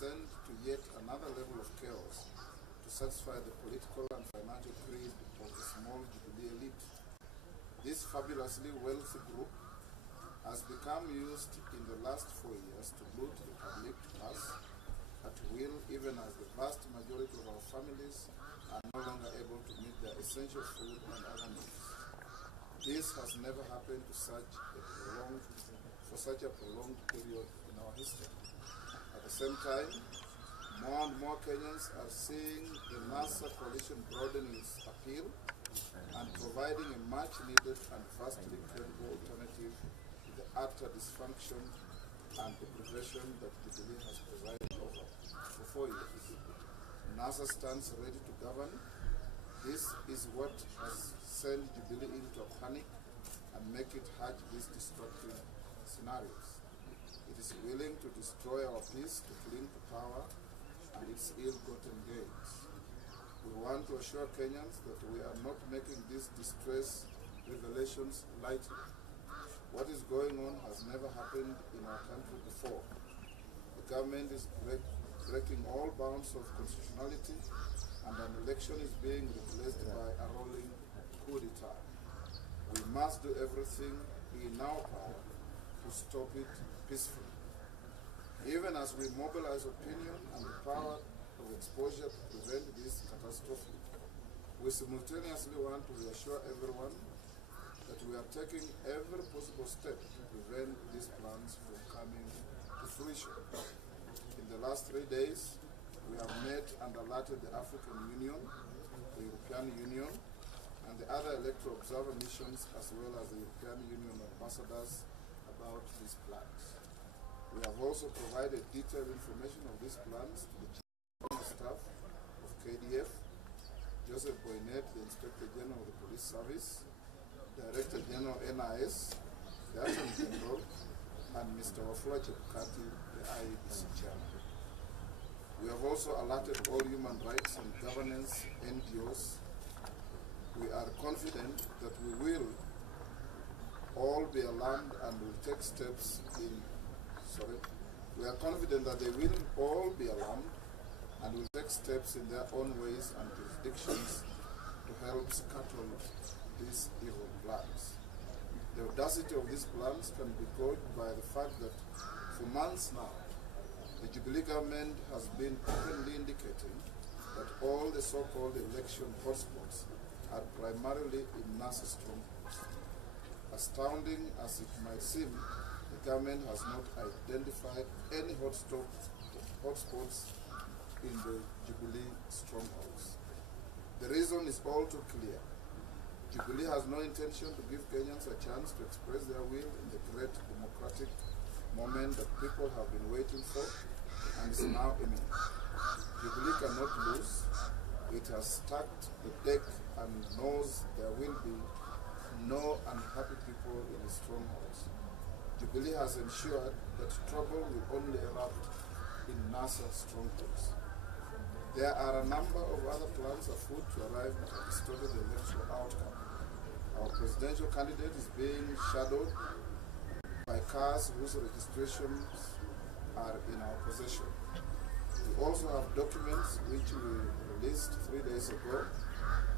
descend to yet another level of chaos to satisfy the political and financial greed of the small Jubilee elite. This fabulously wealthy group has become used in the last 4 years to loot the public purse at will, even as the vast majority of our families are no longer able to meet their essential food and other needs. This has never happened for such a prolonged period in our history. At the same time, more and more Kenyans are seeing the NASA coalition broadening its appeal and providing a much-needed and vastly credible alternative to the utter dysfunction and deprivation that Jubilee has presided over for 4 years. NASA stands ready to govern. This is what has sent Jubilee into a panic and make it hatch these destructive scenarios. It is willing to destroy our peace to cling to power and its ill-gotten gains. We want to assure Kenyans that we are not making these distress revelations lightly. What is going on has never happened in our country before. The government is breaking all bounds of constitutionality, and an election is being replaced by a rolling coup d'etat. We must do everything in our power to stop it peacefully. Even as we mobilize opinion and the power of exposure to prevent this catastrophe, we simultaneously want to reassure everyone that we are taking every possible step to prevent these plans from coming to fruition. In the last 3 days, we have met and alerted the African Union, the European Union, and the other electoral observer missions, as well as the European Union ambassadors, about these plans. We have also provided detailed information of these plans to the Chief Staff of KDF, Joseph Boynet, the Inspector General of the Police Service, Director General NIS, the Attorney General, and Mr. Wafula Chebukati, the IEBC Chairman. We have also alerted all human rights and governance NGOs. We are confident that we will all be alarmed and will take steps we are confident that they will all be alarmed and will take steps in their own ways and jurisdictions to help scuttle these evil plans. The audacity of these plans can be gauged by the fact that for months now, the Jubilee government has been openly indicating that all the so-called election hotspots are primarily in NASA strongholds. Astounding as it might seem, the government has not identified any hotspots in the Jubilee strongholds. The reason is all too clear. Jubilee has no intention to give Kenyans a chance to express their will in the great democratic moment that people have been waiting for and is now imminent. Jubilee cannot lose. It has stacked the deck and knows there will be no unhappy people in the strongholds. Jubilee has ensured that trouble will only erupt in NASA strongholds. There are a number of other plans afoot to arrive at a distorted electoral outcome. Our presidential candidate is being shadowed by cars whose registrations are in our possession. We also have documents which we released 3 days ago,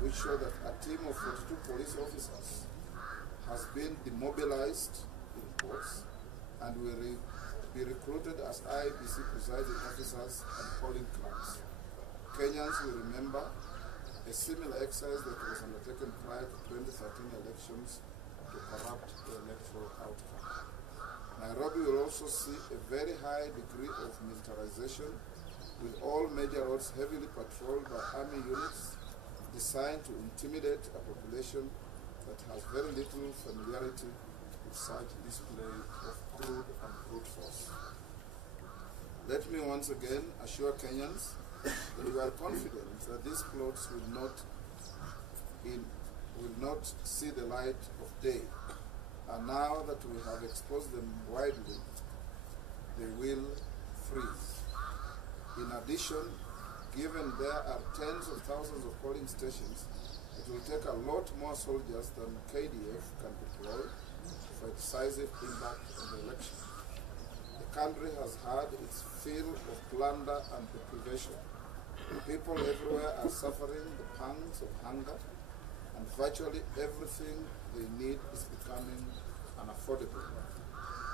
which show that a team of 42 police officers has been demobilized in courts and will be recruited as IEBC presiding officers and polling clerks. Kenyans will remember a similar exercise that was undertaken prior to 2013 elections to corrupt the electoral outcome. Nairobi will also see a very high degree of militarization, with all major roads heavily patrolled by army units designed to intimidate a population that has very little familiarity with such display of crude and brute force. Let me once again assure Kenyans that we are confident that these plots will not see the light of day, and now that we have exposed them widely, they will freeze. In addition, given there are tens of thousands of polling stations, it will take a lot more soldiers than KDF can deploy for decisive impact on the election. The country has had its fill of plunder and deprivation. People everywhere are suffering the pangs of hunger, and virtually everything they need is becoming unaffordable.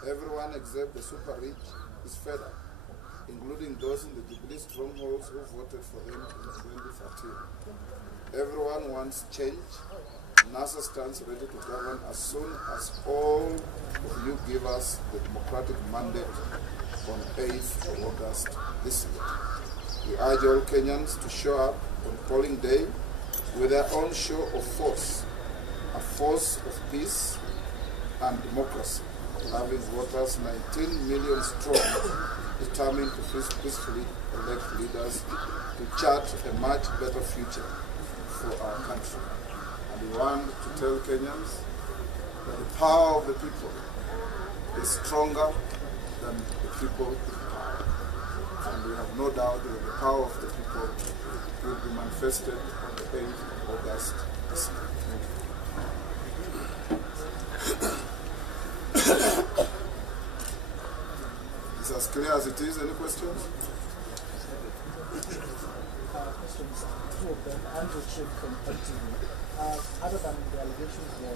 Everyone except the super rich is fed up, including those in the Jubilee strongholds who voted for them in 2013. Everyone wants change. NASA stands ready to govern as soon as all of you give us the democratic mandate on 8th of August this year. We urge all Kenyans to show up on polling day with their own show of force, a force of peace and democracy, having voters 19 million strong, determined to peacefully elect leaders to chart a much better future for our country. And we want to tell Kenyans that the power of the people is stronger than the people in power. And we have no doubt that the power of the people will be manifested on the 8th of August this year. It's as clear as it is. Any questions? Questions, two of them. Andrew Chip from NTV. Other than the allegations you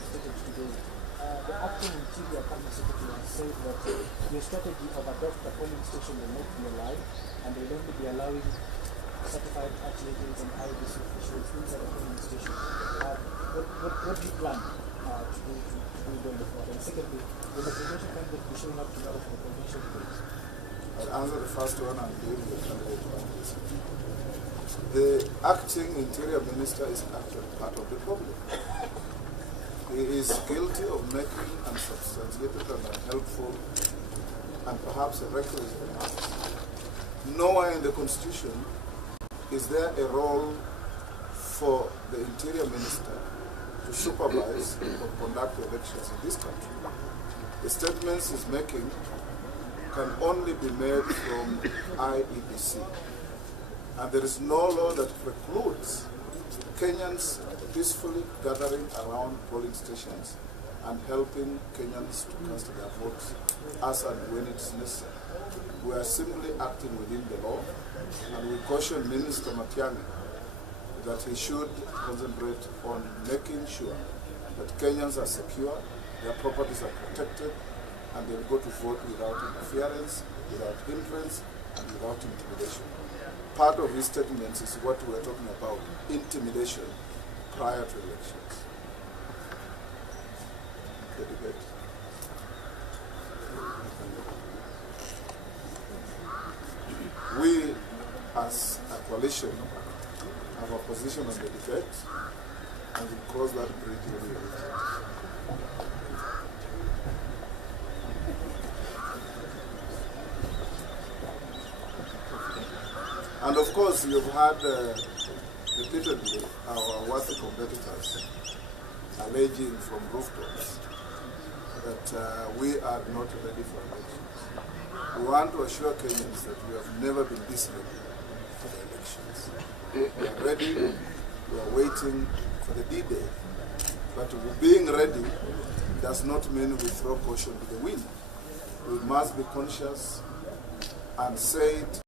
stated today, the acting Interior Cabinet Secretary has said that your strategy of adopt the polling station will not be allowed, and they will only be allowing certified agents and IEBC officials inside the polling station. What do you plan to do going forward? And secondly, will the presidential candidate be showing up tomorrow for the presidential debate? I'll answer the first one and leave the candidate one. The acting Interior Minister is actually part of the problem. He is guilty of making unsubstantiated and unhelpful and perhaps a reckless remarks. Nowhere in the Constitution is there a role for the Interior Minister to supervise or conduct elections in this country. The statements he's making can only be made from IEBC. And there is no law that precludes Kenyans peacefully gathering around polling stations and helping Kenyans to cast their votes as and when it's necessary. We are simply acting within the law, and we caution Minister Matiang'i that he should concentrate on making sure that Kenyans are secure, their properties are protected, and they'll go to vote without interference, without hindrance, and without intimidation. Part of his statements is what we're talking about, intimidation prior to elections. The debate. We, as a coalition, have a position on the debate, and we'll cross that bridge when we reach it. And of course, you've had repeatedly our worthy competitors alleging from rooftops that we are not ready for elections. We want to assure Kenyans that we have never been this ready for the elections. We are ready, we are waiting for the D-Day. But being ready does not mean we throw caution to the wind. We must be conscious and say it